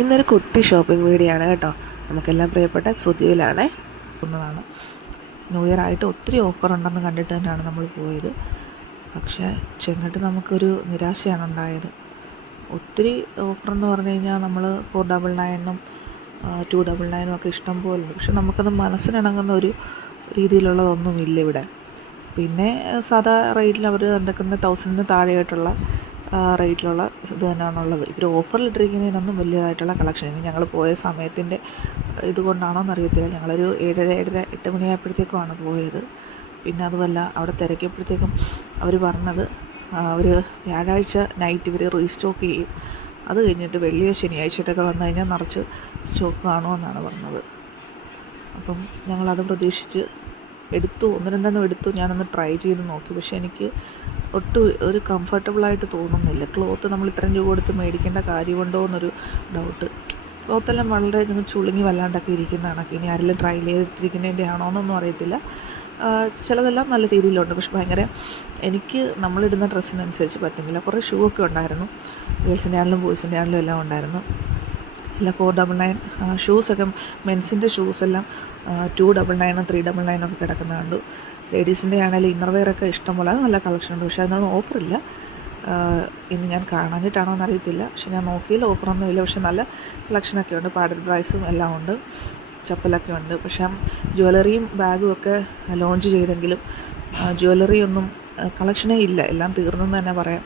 ഇന്നൊരു കുട്ടി shopping video ആണ് കേട്ടോ. നമുക്കെല്ലാം പ്രിയപ്പെട്ട സുധിയിലാണ് പോകുന്നതാണ്. ന്യൂ ഇയർ ആയിട്ട് ഒത്തിരി ഓഫർ ഉണ്ടെന്ന് കണ്ടിട്ട് തന്നെയാണ് നമ്മൾ പോയത്. പക്ഷേ ചെന്നിട്ട് നമുക്കൊരു നിരാശയാണ് ഉണ്ടായത്. ഒത്തിരി ഓഫർ എന്ന് പറഞ്ഞു കഴിഞ്ഞാൽ നമ്മൾ 499 299 ഒക്കെ ഇഷ്ടം പോലെ ഉണ്ട്. പക്ഷെ നമുക്കത് മനസ്സിനിണങ്ങുന്ന ഒരു രീതിയിലുള്ളതൊന്നുമില്ല ഇവിടെ. പിന്നെ സാധാ റേറ്റിൽ അവർ കണ്ടെക്കുന്ന 1000 താഴെയായിട്ടുള്ള റേറ്റിലുള്ള ഇത് തന്നെയാണുള്ളത്. ഇവർ ഓഫറിലിട്ടിരിക്കുന്നതിനൊന്നും വലിയതായിട്ടുള്ള കളക്ഷൻ. ഇനി ഞങ്ങൾ പോയ സമയത്തിൻ്റെ ഇതുകൊണ്ടാണോ എന്നറിയത്തില്ല. ഞങ്ങളൊരു 7:30 മണിയായപ്പോഴത്തേക്കുമാണ് പോയത്. പിന്നെ അതുമല്ല, അവിടെ തിരക്കിയപ്പോഴത്തേക്കും അവർ പറഞ്ഞത് ഒരു വ്യാഴാഴ്ച നൈറ്റ് ഇവർ റീസ്റ്റോക്ക് ചെയ്യും. അത് കഴിഞ്ഞിട്ട് വെള്ളിയോ ശനിയാഴ്ചയൊക്കെ വന്നു കഴിഞ്ഞാൽ നിറച്ച് സ്റ്റോക്ക് കാണുമെന്നാണ് പറഞ്ഞത്. അപ്പം ഞങ്ങളത് പ്രതീക്ഷിച്ച് എടുത്തു. 1-2 എടുത്തു. ഞാനൊന്ന് ട്രൈ ചെയ്ത് നോക്കി. പക്ഷേ എനിക്ക് ഒട്ടും ഒരു കംഫർട്ടബിളായിട്ട് തോന്നുന്നില്ല. ക്ലോത്ത് നമ്മൾ ഇത്രയും രൂപ കൊടുത്ത് മേടിക്കേണ്ട കാര്യമുണ്ടോ എന്നൊരു ഡൗട്ട്. ക്ലോത്തെല്ലാം വളരെ ചുളുങ്ങി വല്ലാണ്ടൊക്കെ ഇരിക്കുന്ന കണക്ക്. ഇനി ആരെങ്കിലും ട്രൈ ചെയ്തിട്ടിരിക്കുന്നതിൻ്റെ ആണോ എന്നൊന്നും അറിയത്തില്ല. ചിലതെല്ലാം നല്ല രീതിയിലുണ്ട്. പക്ഷെ ഭയങ്കര എനിക്ക് നമ്മളിടുന്ന ഡ്രസ്സിനനുസരിച്ച് പറ്റുന്നില്ല. കുറേ ഷൂ ഒക്കെ ഉണ്ടായിരുന്നു. ഗേൾസിൻ്റെ ആണെങ്കിലും ബോയ്സിൻ്റെ ആണെങ്കിലും എല്ലാം ഉണ്ടായിരുന്നു. ഇല്ല 499 ഷൂസൊക്കെ മെൻസിൻ്റെ ഷൂസെല്ലാം 299 399 ഒക്കെ കിടക്കുന്ന കണ്ടു. ലേഡീസിൻ്റെ ആണെങ്കിലും ഇന്നർ വെയറൊക്കെ ഇഷ്ടംപോലെ അത് നല്ല കളക്ഷൻ ഉണ്ട്. പക്ഷേ അതിനൊന്നും ഓഫറില്ല. ഇനി ഞാൻ കാണാഞ്ഞിട്ടാണോ എന്നറിയത്തില്ല. പക്ഷെ ഞാൻ നോക്കിയാൽ ഓഫറൊന്നും ഇല്ല. പക്ഷെ നല്ല കളക്ഷനൊക്കെ ഉണ്ട്. പാഡഡ് പ്രൈസും എല്ലാം ഉണ്ട്. ചപ്പലൊക്കെ ഉണ്ട്. പക്ഷേ ജ്വല്ലറിയും ബാഗും ഒക്കെ ലോഞ്ച് ചെയ്തെങ്കിലും ജ്വല്ലറി ഒന്നും കളക്ഷനേ ഇല്ല. എല്ലാം തീർന്നെന്ന് തന്നെ പറയാം.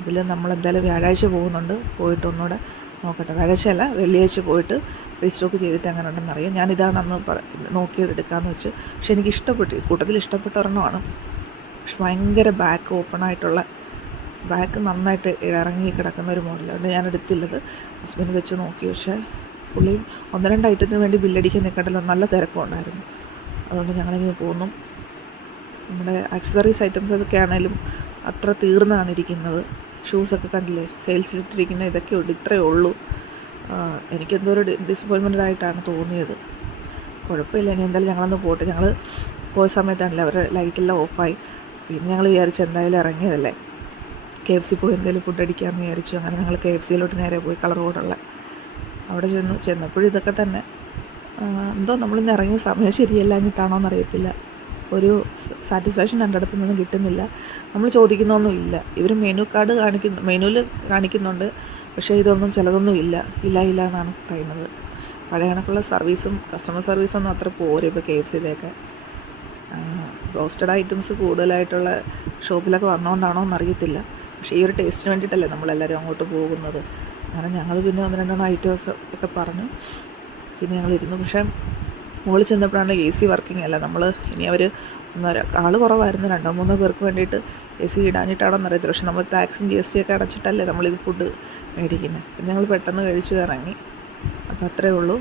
അതിൽ നമ്മളെന്തായാലും വ്യാഴാഴ്ച പോകുന്നുണ്ട്. പോയിട്ട് ഒന്നുകൂടെ നോക്കട്ടെ. വ്യാഴാഴ്ചയല്ല, വെള്ളിയാഴ്ച പോയിട്ട് റീസ്റ്റോക്ക് ചെയ്തിട്ട് എങ്ങനെ ഉണ്ടെന്ന് അറിയാം. ഞാനിതാണ് അന്ന് നോക്കിയത് എടുക്കാമെന്ന് വെച്ച്. പക്ഷെ എനിക്ക് ഇഷ്ടപ്പെട്ടു. കൂട്ടത്തിൽ ഇഷ്ടപ്പെട്ട ഒരെണ്ണമാണ്. പക്ഷെ ഭയങ്കര ബാക്ക് ഓപ്പണായിട്ടുള്ള ബാക്ക് നന്നായിട്ട് ഇറങ്ങി കിടക്കുന്ന ഒരു മോഡൽ. അതുകൊണ്ട് ഞാൻ എടുത്തില്ലത്. ഹസ്ബൻഡ് വെച്ച് നോക്കി. പക്ഷേ പുള്ളിയും 1-2 ഐറ്റത്തിന് വേണ്ടി ബില്ലടിക്കാൻ നിൽക്കണ്ടല്ലോ. നല്ല തിരക്കുണ്ടായിരുന്നു. അതുകൊണ്ട് ഞങ്ങളിങ്ങനെ പോന്നു. നമ്മുടെ ആക്സസറീസ് ഐറ്റംസ് അതൊക്കെ ആണെങ്കിലും അത്ര തീർന്നാണ് ഇരിക്കുന്നത്. ഷൂസൊക്കെ കണ്ടില്ലേ, സെയിൽസിലിട്ടിരിക്കുന്ന ഇതൊക്കെ ഉണ്ട്. ഇത്രയേ ഉള്ളൂ. എനിക്കെന്തോ ഒരു ഡിസപ്പോയിൻമെൻ്റ് ആയിട്ടാണ് തോന്നിയത്. കുഴപ്പമില്ല, ഇനി എന്തായാലും ഞങ്ങളൊന്ന് പോട്ടെ. ഞങ്ങൾ പോയ സമയത്താണല്ലോ അവരുടെ ലൈറ്റെല്ലാം ഓഫായി. പിന്നെ ഞങ്ങൾ വിചാരിച്ചു എന്തായാലും ഇറങ്ങിയതല്ലേ, KFC പോയി എന്തെങ്കിലും ഫുഡ് അടിക്കാമെന്ന് വിചാരിച്ചു. അങ്ങനെ ഞങ്ങൾ KFCയിലോട്ട് നേരെ പോയി. കളർ കോഡുള്ള അവിടെ ചെന്നപ്പോഴും ഇതൊക്കെ തന്നെ. എന്തോ നമ്മളിന്ന് ഇറങ്ങിയ സമയം ശരിയല്ലാഞ്ഞിട്ടാണോ എന്നറിയത്തില്ല. ഒരു സാറ്റിസ്ഫാക്ഷൻ എൻ്റെ അടുത്ത് നിന്നും കിട്ടുന്നില്ല. നമ്മൾ ചോദിക്കുന്നൊന്നും ഇല്ല. ഇവർ മെനുവിൽ കാണിക്കുന്നുണ്ട്. പക്ഷേ ഇതൊന്നും ചിലതൊന്നും ഇല്ല എന്നാണ് പറയുന്നത്. പഴയ കണക്കുള്ള സർവീസും കസ്റ്റമർ സർവീസൊന്നും അത്ര പോരെ ഇപ്പോൾ KFCയിലേക്ക്. റോസ്റ്റഡ് ഐറ്റംസ് കൂടുതലായിട്ടുള്ള ഷോപ്പിലൊക്കെ വന്നുകൊണ്ടാണോ എന്നറിയത്തില്ല. പക്ഷേ ഈ ഒരു ടേസ്റ്റിന് വേണ്ടിയിട്ടല്ലേ നമ്മളെല്ലാവരും അങ്ങോട്ട് പോകുന്നത്. അങ്ങനെ ഞങ്ങൾ പിന്നെ 1-2 ഐറ്റംസ് ഒക്കെ പറഞ്ഞു. പിന്നെ ഞങ്ങളിരുന്നു. പക്ഷേ മുകളിൽ ചെന്നപ്പോഴാണ് AC വർക്കിംഗ് അല്ല. നമ്മൾ ഇനി അവർ ആൾ കുറവായിരുന്നു. 2-3 പേർക്ക് വേണ്ടിയിട്ട് AC ഇടാഞ്ഞിട്ടാണോ എന്നറിയത്തില്ല. പക്ഷെ നമ്മൾ ടാക്സും GST ഒക്കെ അടച്ചിട്ടല്ലേ നമ്മളിത് ഫുഡ് മേടിക്കുന്നത്. പിന്നെ ഞങ്ങൾ പെട്ടെന്ന് കഴിച്ച് ഇറങ്ങി. അപ്പോൾ അത്രയേ ഉള്ളൂ.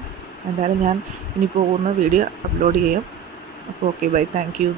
എന്തായാലും ഞാൻ ഇനി പോകുന്ന വീഡിയോ അപ്ലോഡ് ചെയ്യാം. അപ്പോൾ ഓക്കെ, ബൈ, താങ്ക് യു.